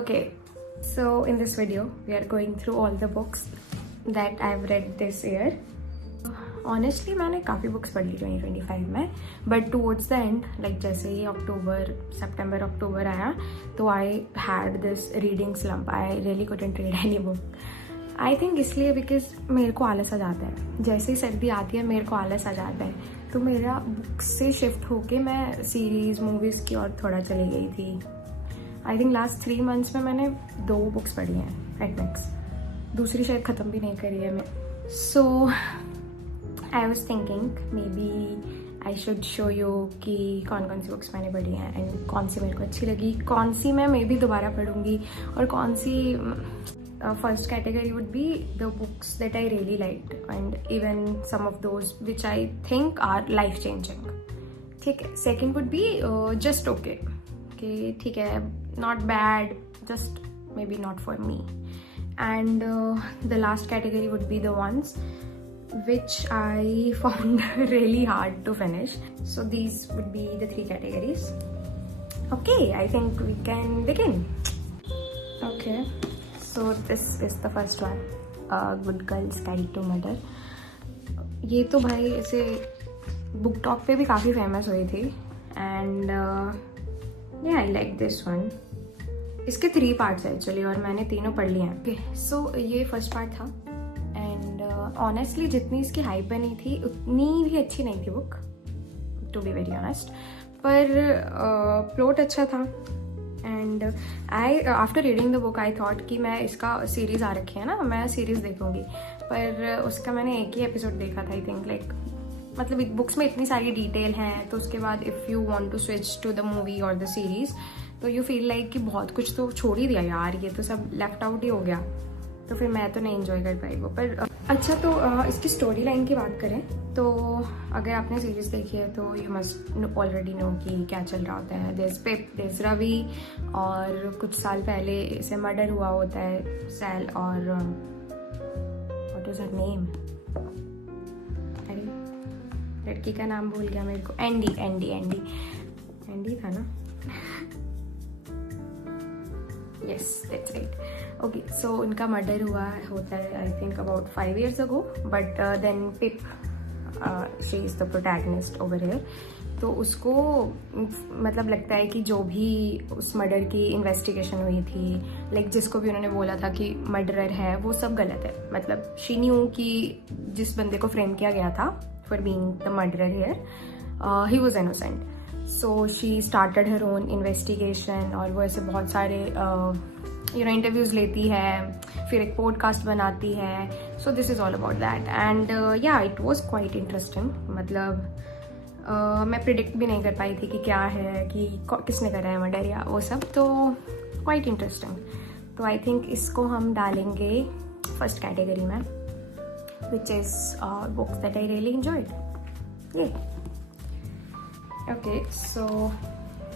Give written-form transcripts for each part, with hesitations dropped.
Okay, so in this video, we are going through all the books that I've read this year. Honestly, मैंने काफ़ी books पढ़ ली 2025 में, but towards the end, like जैसे ही September, October आया, तो I had this reading slump. I really couldn't read any book. I think इसलिए because मेरे को आलस आ जाता है. जैसे ही सर्दी आती है मेरे को आलस आ जाता है, तो मेरा बुक से शिफ्ट होके मैं सीरीज़ मूवीज़ की और थोड़ा चली गई थी. आई थिंक लास्ट 3 months में मैंने 2 बुक्स पढ़ी हैं एट मैक्स. दूसरी शायद ख़त्म भी नहीं करी है मैं. So I was thinking maybe I should show you कि कौन कौन सी बुक्स मैंने पढ़ी हैं एंड कौन सी मेरे को अच्छी लगी, कौन सी मैं मे बी दोबारा पढ़ूँगी और कौन सी. First category would be the books that I really liked and even some of those which I think are life changing. ठीक है. Second would be just okay. Okay, ठीक है, not bad, just maybe not for me. And the last category would be the ones which I found really hard to finish. So these would be the 3 categories. Okay, I think we can begin. Okay. So this is the first one, Good Girls Guide to Murder. ये तो भाई ऐसे book talk पे भी काफ़ी famous हुई थी and I like this one. इसके 3 parts है एक्चुअली और मैंने तीनों पढ़ लिए हैं. ओके, सो ये फर्स्ट पार्ट था एंड ऑनेस्टली जितनी इसकी हाइप बनी थी उतनी भी अच्छी नहीं थी book, to be very honest. पर प्लॉट अच्छा था and I after reading the book I thought कि मैं इसका सीरीज़ आ रखी है ना, मैं सीरीज़ देखूंगी. पर उसका मैंने एक ही एपिसोड देखा था. आई थिंक लाइक मतलब बुक्स में इतनी सारी डिटेल हैं तो उसके बाद if you want to switch to the movie और द सीरीज़ तो यू फील लाइक कि बहुत कुछ तो छोड़ ही दिया यार, ये तो सब लेफ्ट आउट ही हो गया. तो फिर मैं तो नहीं इन्जॉय कर पाई वो. पर अच्छा, तो इसकी स्टोरी लाइन की बात करें तो अगर आपने सीरीज़ देखी है तो यू मस्ट ऑलरेडी नो कि क्या चल रहा होता है. There is Pip, there is Ravi और कुछ साल पहले इसे मर्डर हुआ होता है सैल और व्हाट इज हर नेम, अरे लड़की का नाम भूल गया मेरे को. एंडी था ना. Yes, that's right. Okay, so उनका मर्डर होता है I think about 5 years ago, but then Pip, she is the protagonist over here. तो उसको मतलब लगता है कि जो भी उस मर्डर की इन्वेस्टिगेशन हुई थी, लाइक जिसको भी उन्होंने बोला था कि मर्डरर है, वो सब गलत है. मतलब शी न्यू कि जिस बंदे को फ्रेम किया गया था for being the murderer here, he was innocent. So she started her own investigation और वो ऐसे बहुत सारे इंटरव्यूज़ लेती है, फिर एक पॉडकास्ट बनाती है. So this is all about that and या इट वाज क्वाइट इंटरेस्टिंग. मतलब मैं प्रिडिक्ट भी नहीं कर पाई थी कि क्या है, कि किसने करा है मर्डर या वो सब. तो क्वाइट इंटरेस्टिंग. तो आई थिंक इसको हम डालेंगे फर्स्ट कैटेगरी में, which is books that I really enjoyed. ये okay, so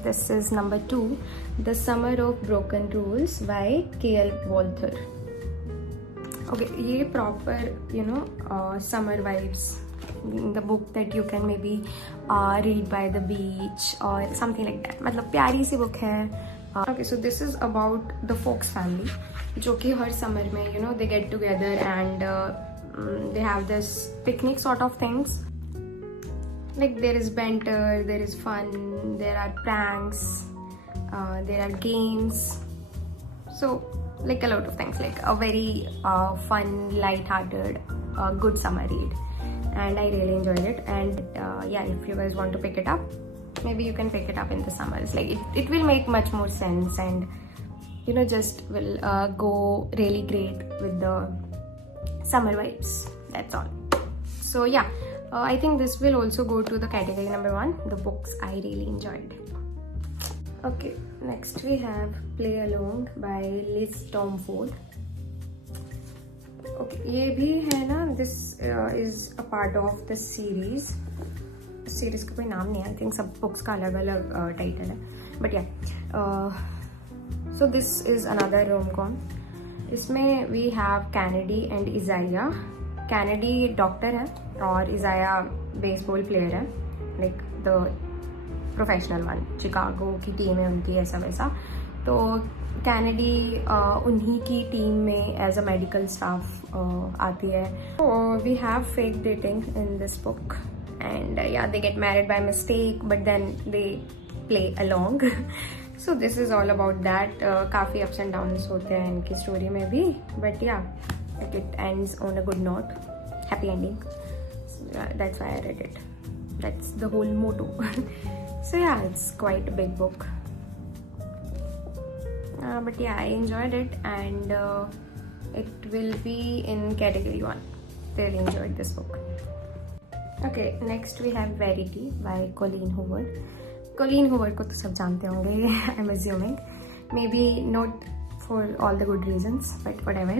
this is number 2, The Summer of Broken Rules by K.L. Walther. Okay, ये proper summer vibes, the book that you can maybe read by the beach or something like that. मतलब प्यारी सी book है. Okay, so this is about the Fox family, जो कि हर summer में they get together and they have this picnic sort of things. Like there is banter, there is fun, there are pranks, there are games. So like a lot of things, like a very fun, light-hearted, good summer read. And I really enjoyed it. And yeah, if you guys want to pick it up, maybe you can pick it up in the summers. Like it will make much more sense and just will go really great with the summer vibes. That's all. So yeah. I think this will also go to the category number 1, the books I really enjoyed. Okay, next we have Play Along by Liz Tomford. Okay, ये भी है ना, this is a part of the series. Series का कोई नाम नहीं है, I think सब books का अलग अलग title है, but yeah. So this is another rom-com. इसमें we have Kennedy and Isaiah. Kennedy doctor है और इजाया बेसबॉल प्लेयर है, like the professional one. Chicago की टीम है उनकी, ऐसा वैसा. तो कैनेडी उन्हीं की टीम में एज अ मेडिकल स्टाफ आती है. We have fake dating in this book and yeah they get married by mistake but then they play along. So this is all about that. काफ़ी ups and downs होते हैं इनकी story में भी, but yeah it ends on a good note, happy ending. That's why I read it. That's the whole motto. So yeah, it's quite a big book. But yeah, I enjoyed it and it will be in category 1. Really enjoyed this book. Okay, next we have Verity by Colleen Hoover. Colleen Hoover को तो सब जानते होंगे, I'm assuming. Maybe not for all the good reasons, but whatever.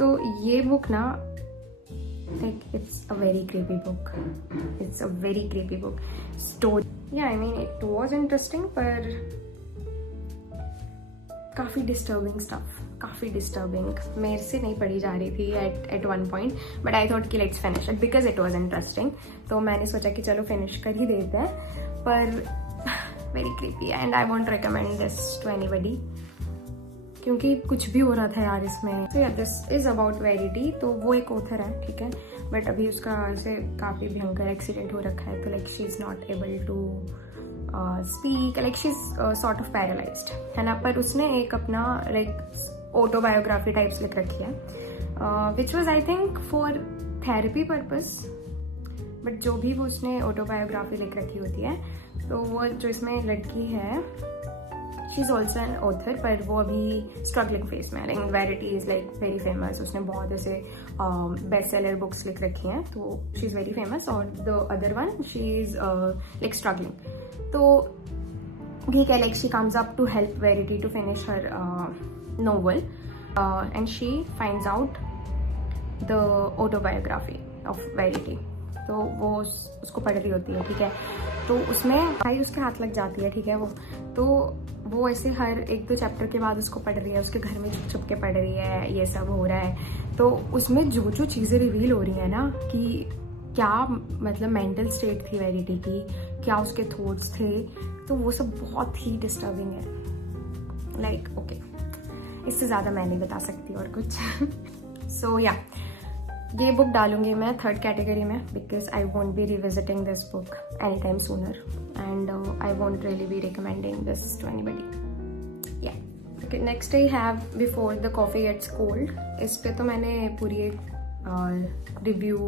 तो ये book ना, like it's a very creepy book. It's a very creepy book. Story, yeah, I mean it was interesting, पर काफ़ी disturbing stuff. काफ़ी disturbing. मेरे से नहीं पढ़ी जा रही थी at one point, but I thought कि let's finish it because it was interesting. तो मैंने सोचा कि चलो finish कर ही देते हैं, पर very creepy and I won't recommend this to anybody. क्योंकि कुछ भी हो रहा था यार इसमें. तो यार दिस इज अबाउट वेरिटी. तो वो एक ऑथर है, ठीक है, बट अभी उसका ऐसे काफ़ी भयंकर एक्सीडेंट हो रखा है. तो like she is not able to speak, like she is sort of paralysed, है ना. पर उसने एक अपना लाइक ऑटोबायोग्राफी टाइप्स लिख रखी है, which was I think for therapy purpose. But जो भी वो उसने ऑटोबायोग्राफी लिख रखी होती है, तो वो जो इसमें लड़की है, she is also an author, पर वो अभी स्ट्रगलिंग फेस में है. Verity is like very famous. उसने बहुत ऐसे बेस्ट सेलर बुक्स लिख रखी हैं, तो शी इज़ वेरी फेमस. और the other one she is like struggling. तो ठीक है, like she comes up to help Verity to finish her novel and she finds out the autobiography of Verity. तो वो उसको पढ़ रही होती है, ठीक है. तो उसमें भाई उसके हाथ लग जाती है, ठीक है. वो ऐसे हर 1-2 चैप्टर के बाद उसको पढ़ रही है, उसके घर में छुप छुप के पढ़ रही है, ये सब हो रहा है. तो उसमें जो जो चीज़ें रिवील हो रही है ना, कि क्या मतलब मेंटल स्टेट थी वेरिटी की, क्या उसके थॉट्स थे, तो वो सब बहुत ही डिस्टर्बिंग है. लाइक ओके, इससे ज़्यादा मैं नहीं बता सकती और कुछ. सो या ये बुक डालूंगी मैं 3rd कैटेगरी में, because I won't be revisiting this book any time sooner and I won't really be recommending this to anybody. Yeah okay, next I have before the coffee gets cold. इस पे तो मैंने पूरी एक review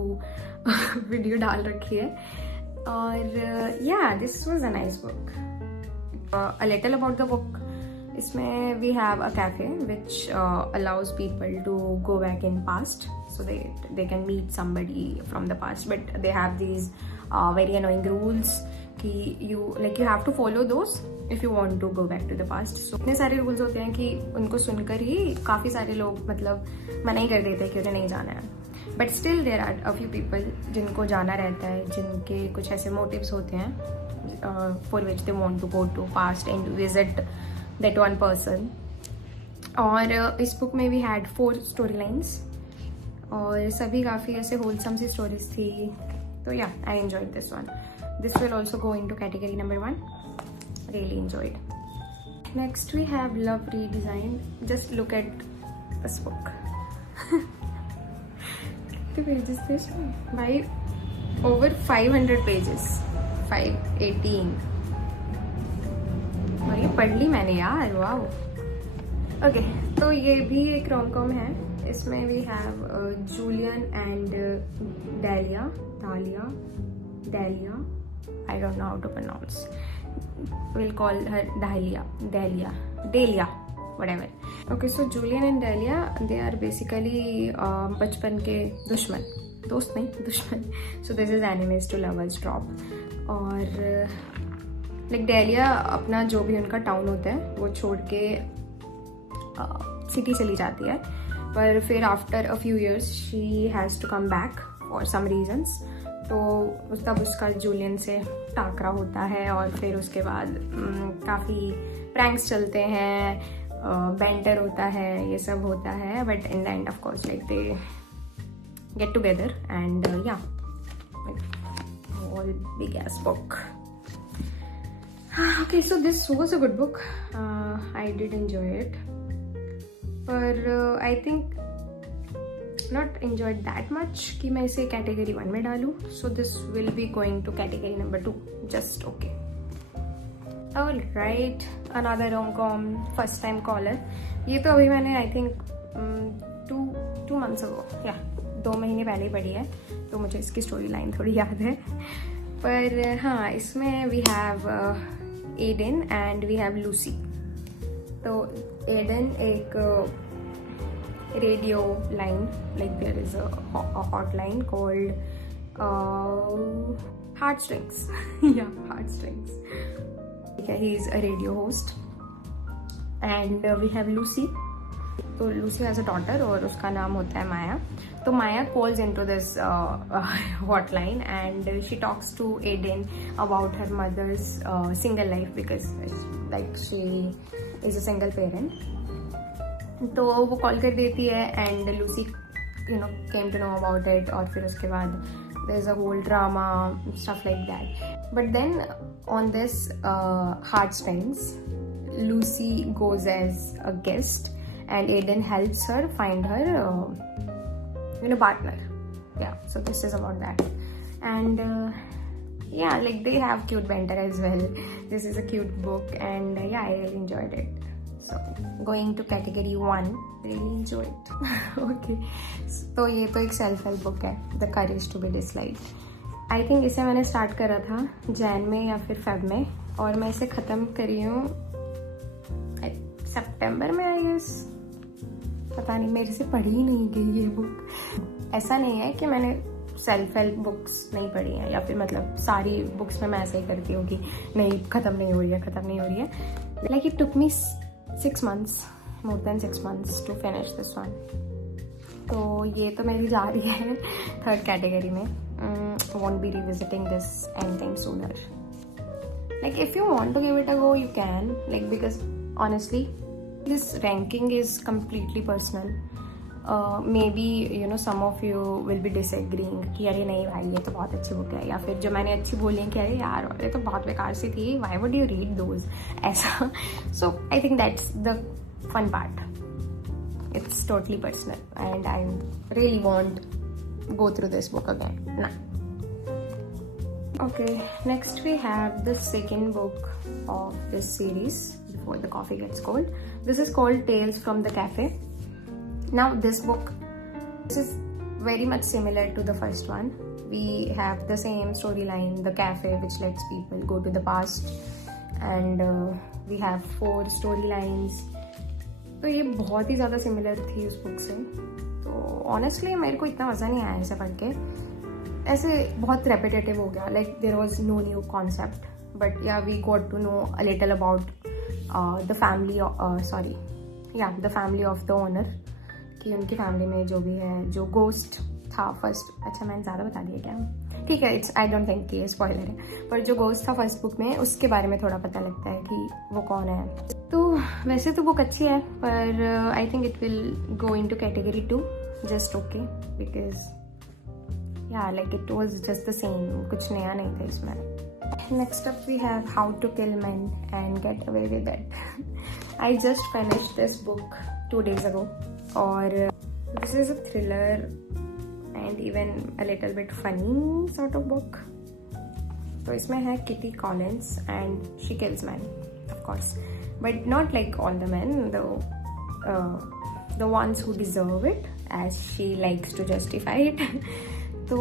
video डाल रखी है. और yeah this was a nice book. A little about the book. इसमें we have a cafe which allows people to go back in past, so they can meet somebody from the past, but they have these very annoying rules कि you have to follow those if you want to go back to the past. So इतने सारे rules होते हैं कि उनको सुनकर ही काफ़ी सारे लोग मतलब मना ही कर देते हैं कि उन्हें नहीं जाना है. But still there are a few people जिनको जाना रहता है, जिनके कुछ ऐसे मोटिव्स होते हैं for which they want to go to past and visit that one person. और इस बुक में वी हैड 4 स्टोरी लाइन्स और सभी काफ़ी ऐसे होलसम सी स्टोरीज थी. तो yeah I enjoyed this one. This will also go into category number 1. Really enjoyed. Next we have love redesign. Just look at this book. कितने pages थे इसमें भाई? Over 500 pages. 518. और ये पढ़ ली मैंने यार, वाओ. ओके, तो ये भी एक रोम कॉम है. इसमें we have Julian and Delia. I don't know how to pronounce. We'll call her Delia, whatever. Okay, so Julian and Delia, they are basically बचपन के दुश्मन, दोस्त नहीं दुश्मन. So this is enemies to lovers drop. और like dahlia अपना जो भी उनका टाउन होता है वो छोड़ के सिटी चली जाती है. पर फिर after a few years she has to come back for some reasons. तो तब उसका जूलियन से टाकरा होता है और फिर उसके बाद काफ़ी प्रैंक्स चलते हैं, बैंटर होता है, ये सब होता है. But in the end of course like they get together and yeah all big as book. Okay, so this was a good book. I did enjoy it, but I think not enjoyed that much कि मैं इसे category 1 में डालूँ. So this will be going to category number 2. Just okay. Alright, another rom-com, first time caller. ये तो अभी मैंने I think 2 months ago, 2 महीने पहले ही पढ़ी है, तो मुझे इसकी स्टोरी लाइन थोड़ी याद है. पर हाँ, इसमें we have Aiden and we have Lucy. तो Aiden एक radio line, like there is a hotline called Heartstrings. Yeah, Heartstrings. Yeah, he is a radio host. And we have Lucy. तो Lucy has a daughter और उसका नाम होता है माया. तो Maya calls into this hotline and she talks to Aiden about her mother's single life because like she is a single parent. तो वो call कर देती है and Lucy came to know about it और फिर उसके बाद there's a whole drama stuff like that. But then on this Heartstrings, Lucy goes as a guest and Aiden helps her find her partner. Yeah, so this is about that. And yeah, like they have cute banter as well. This is a cute book and yeah, I really enjoyed it. So going to category 1, really enjoyed. Okay, तो ये तो एक self help book है, the courage to be disliked. I think इसे मैंने start करा था जैन में या फिर फेब में और मैं इसे ख़त्म करी हूँ सितंबर में आई गेस. पता नहीं, मेरे से पढ़ी ही नहीं गई ये बुक. ऐसा नहीं है कि मैंने सेल्फ हेल्प बुक्स नहीं पढ़ी हैं या फिर मतलब सारी बुक्स में मैं ऐसा ही करती हूँ कि नहीं ख़त्म नहीं हो रही है. Like it took me 6 months, more than 6 months to finish this one. तो ये तो मेरी जा रही है थर्ड कैटेगरी में. Won't be revisiting this anytime sooner. Like if you want to give it a go, you can. Like because honestly, this ranking is completely personal. Maybe some of you will be disagreeing कि अरे नहीं भाई ये तो बहुत अच्छी book है, या फिर जो मैंने अच्छी बोली है कि अरे यार ये तो बहुत बेकार सी थी, why would you read those, ऐसा. So I think that's the fun part. It's totally personal and I really won't go through this book again. Nah. Okay, next we have the second book of this series, Before the Coffee Gets Cold. This is called Tales from the Cafe. Now this book, this is very much similar to the first one. We have the same storyline, the cafe which lets people go to the past, and we have 4 storylines. तो ये बहुत ही ज़्यादा similar थी उस book से. तो honestly मेरे को इतना मज़ा नहीं आया इसे पढ़ के. ऐसे बहुत रेपिटेटिव हो गया. Like there was no new concept, but yeah we got to know a little about the family the family of the owner, कि उनकी फैमिली में जो भी है, जो गोस्ट था फर्स्ट. अच्छा मैंने ज़्यादा बता दिया क्या? ठीक है, इट्स आई डोंट थिंक ये स्पॉइलर है, पर जो गोस्ट था फर्स्ट बुक में उसके बारे में थोड़ा पता लगता है कि वो कौन है. तो वैसे तो बुक अच्छी है, पर I think it will go into category 2 just okay, because yeah like it was just the same, कुछ नया नहीं था इसमें. Next up we have how to kill man and get away with it. I just finished this book 2 days ago. और this is a thriller and even a little bit funny sort of book. तो इसमें है Kitty Collins and she kills men, of course, but not like all the men, the ones who deserve it as she likes to justify it. तो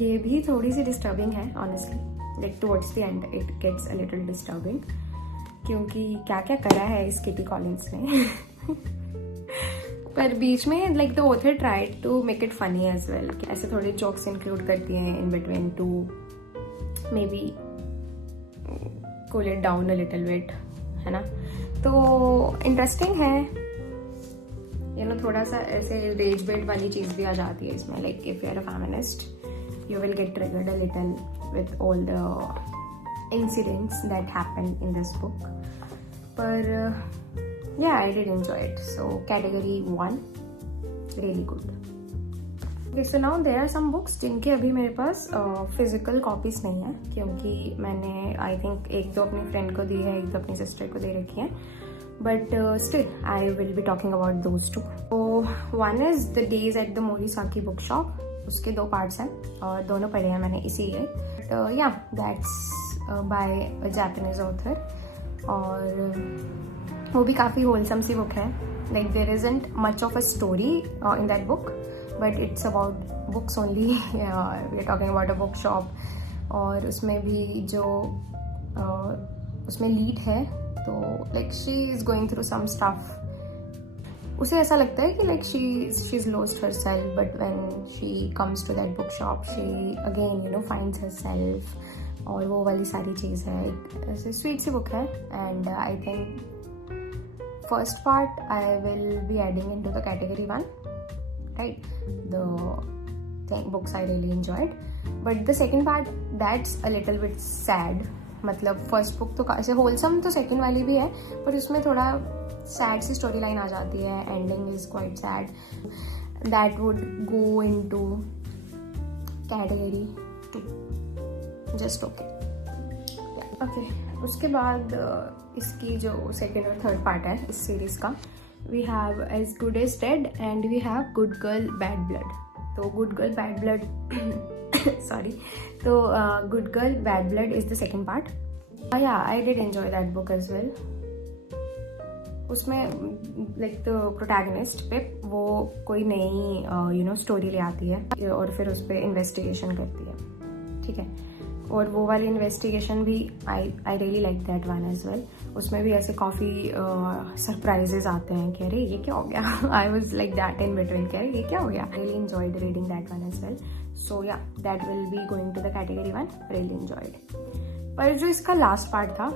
ये भी थोड़ी सी disturbing है honestly. Like towards the end it gets a little disturbing क्योंकि क्या क्या करा है इस Kitty Collins ने. पर बीच में like the author tried to make it funny as well. ऐसे थोड़े जोक्स इंक्लूड करती हैं in between to maybe cool it down a little bit, है ना. तो इंटरेस्टिंग है, थोड़ा सा ऐसे रेज बेट वाली चीज़ भी आ जाती है इसमें. Like if you are a feminist you will get triggered a little with all the incidents that happen in this book. पर yeah, I did enjoy it. So category 1, really good. So now there are some books जिनके अभी मेरे पास physical copies नहीं है, क्योंकि मैंने I think एक दो अपनी फ्रेंड को दी है, एक दो अपनी सिस्टर को दे रखी है, but still I will be talking about those two. तो one is the days at the Morisaki book shop, उसके 2 पार्ट्स हैं और दोनों पढ़े हैं मैंने इसी year. Yeah that's by a Japanese author, और वो भी काफ़ी होलसम सी बुक है। Like there isn't much of a story in that book, but it's about books only. We are talking about a book shop, और उसमें भी जो उसमें लीड है, तो like she is going through some stuff. उसे ऐसा लगता है कि like she is lost herself, but when she comes to that book shop she again finds herself, और वो वाली सारी चीज़ है। एक ऐसे स्वीट सी बुक है, and I think first part I will be adding into the category 1, right? The books I really enjoyed, but the second part that's a little bit sad. मतलब फर्स्ट बुक तो ऐसे wholesome तो second वाली भी है, पर उसमें थोड़ा सैड सी स्टोरी लाइन आ जाती है, ending is quite sad. That would go into category 2, just okay. Okay, उसके बाद इसकी जो सेकेंड और थर्ड पार्ट है इस सीरीज का, we have As Good as Dead and we have Good Girl Bad Blood. तो Good Girl Bad Blood sorry, तो Good Girl Bad Blood is the second part. Yeah, I did enjoy that book as well. उसमें like the protagonist पिप वो कोई नई story ले आती है और फिर उस पर इन्वेस्टिगेशन करती है, ठीक है। और वो वाली इन्वेस्टिगेशन भी I really like that one as well. उसमें भी ऐसे काफ़ी सरप्राइजेज आते हैं कि अरे ये क्या हो गया। I was like that in between, कि अरे ये क्या हो गया। Really enjoyed reading that one as well. So yeah that will be going to the category 1, really enjoyed. पर जो इसका लास्ट पार्ट था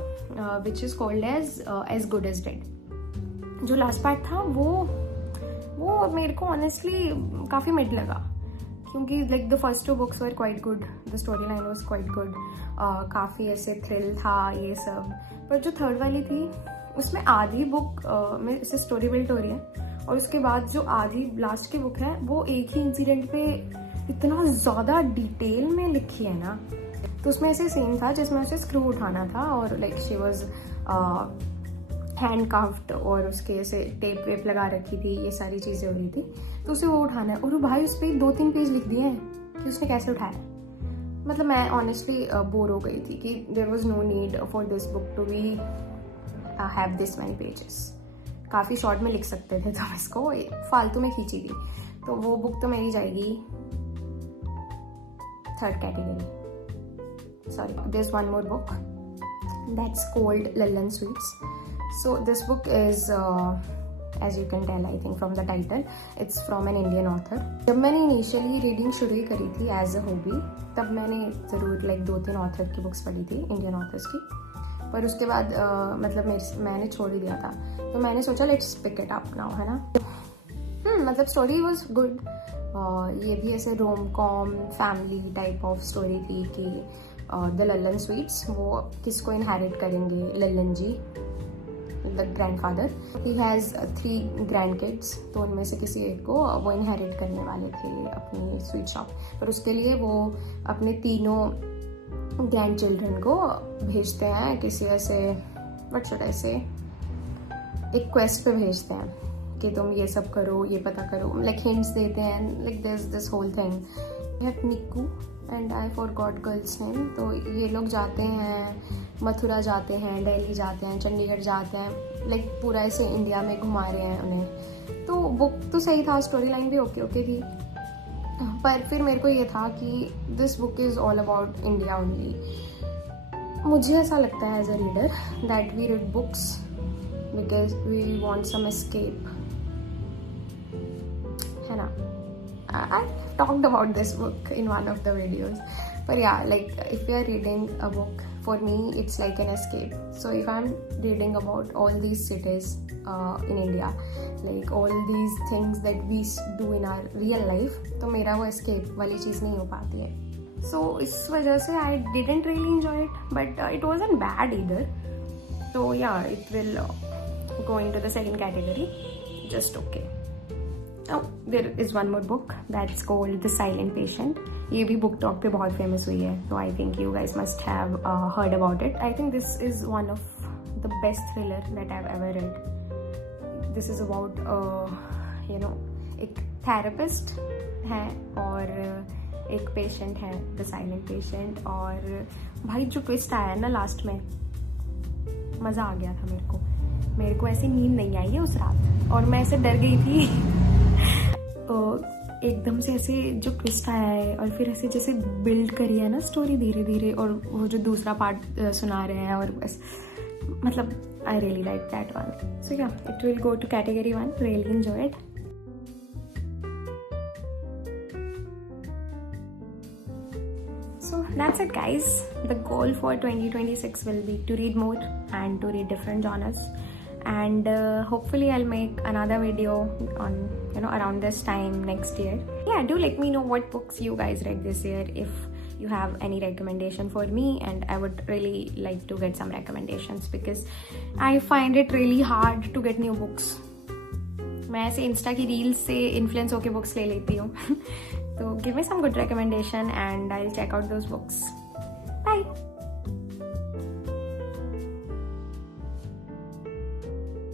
which is called as good as dead, जो लास्ट पार्ट था वो मेरे को ऑनेस्टली काफ़ी मिड लगा, क्योंकि like the first 2 books were quite good, the story line was quite good, काफ़ी ऐसे थ्रिल था ये सब। पर जो थर्ड वाली थी उसमें आधी बुक में इससे स्टोरी बिल्ट हो रही है, और उसके बाद जो आधी लास्ट की बुक है वो एक ही इंसिडेंट पे इतना ज़्यादा डिटेल में लिखी है ना। तो उसमें ऐसे सीन था जिसमें उसे स्क्रू उठाना था, और लाइक शी वॉज हैंड काफ्ड, और उसके ऐसे टेप वेप लगा रखी थी, ये सारी चीज़ें हो रही थी, तो उसे वो उठाना है। और भाई उस पर 2-3 पेज लिख दिए हैं कि उसने कैसे उठाया। मतलब मैं ऑनेस्टली बोर हो गई थी कि there was no need for this book to be have this many pages. काफ़ी शॉर्ट में लिख सकते थे, तो इसको फालतू में खींची थी। तो वो बुक तो मेरी जाएगी third category. Sorry, there is one more book that's called Lallan sweets. So this book is, as you can tell, I think from the title, it's from an Indian author. जब मैंने इनिशियली रीडिंग शुरू ही करी थी as a hobby, तब मैंने ज़रूर like 2-3 author की books पढ़ी थी, इंडियन ऑथर्स की। पर उसके बाद मतलब मैंने छोड़ ही दिया था, तो मैंने सोचा let's pick it up now, है ना। मतलब स्टोरी वॉज गुड। ये भी ऐसे rom com family type of story थी कि द लल्लन स्वीट्स वो किसको इनहेरिट करेंगे, Lallan ji the grandfather. He has 3 grand kids, तो उनमें से किसी एक को वो इनहेरिट करने वाले थे अपनी स्वीट शॉप। पर उसके लिए वो अपने तीनों ग्रैंड चिल्ड्रन को भेजते हैं किसी ऐसे व्हाट शुड आई से एक क्वेस्ट पे भेजते हैं कि तुम ये सब करो, ये पता करो, लाइक हिंट्स देते हैं, like this whole thing. Nikku and I forgot girl's name. तो ये लोग जाते हैं, मथुरा जाते हैं, दिल्ली जाते हैं, चंडीगढ़ जाते हैं, लाइक पूरा ऐसे इंडिया में घुमा रहे हैं उन्हें। तो बुक तो सही था, स्टोरी लाइन भी ओके थी, पर फिर मेरे को ये था कि this book is all about India only. मुझे ऐसा लगता है as a reader that we read books because we want some escape, है ना। I talked about this book in one of the videos, but yeah, like if you are reading a book, for me it's like an escape. So if I'm reading about all these cities in India, like all these things that we do in our real life, तो मेरा वो escape वाली चीज़ नहीं हो पाती है। So इस वजह से I didn't really enjoy it, but it wasn't bad either. So yeah, it will go into the second category, just okay. Oh, there is one more book that's called The Silent Patient. ये भी book talk पे बहुत famous हुई है, तो I think you guys must have heard about it. I think this is one of the best thriller that I have ever read. This is about एक therapist है और एक पेशेंट है, द साइलेंट पेशेंट. और भाई जो twist आया है ना लास्ट में, मज़ा आ गया था मेरे को ऐसी नींद नहीं आई है उस रात, और मैं ऐसे डर गई थी. एकदम से ऐसे जो ट्विस्ट आया है और फिर ऐसे जैसे बिल्ड करी है ना स्टोरी धीरे धीरे, और वो जो दूसरा पार्ट सुना रहे हैं, और बस मतलब I really like that one. So yeah, it will go to category 1. Really enjoy it. So that's it guys. The goal for 2026 will be to read more and to read different genres, and hopefully I'll make another video on around this time next year. Yeah, do let me know what books you guys read this year, if you have any recommendation for me, and I would really like to get some recommendations because I find it really hard to get new books. मैं ऐसे Insta की reels से influence होकर books ले लेती हूँ. So give me some good recommendation and I'll check out those books. Bye.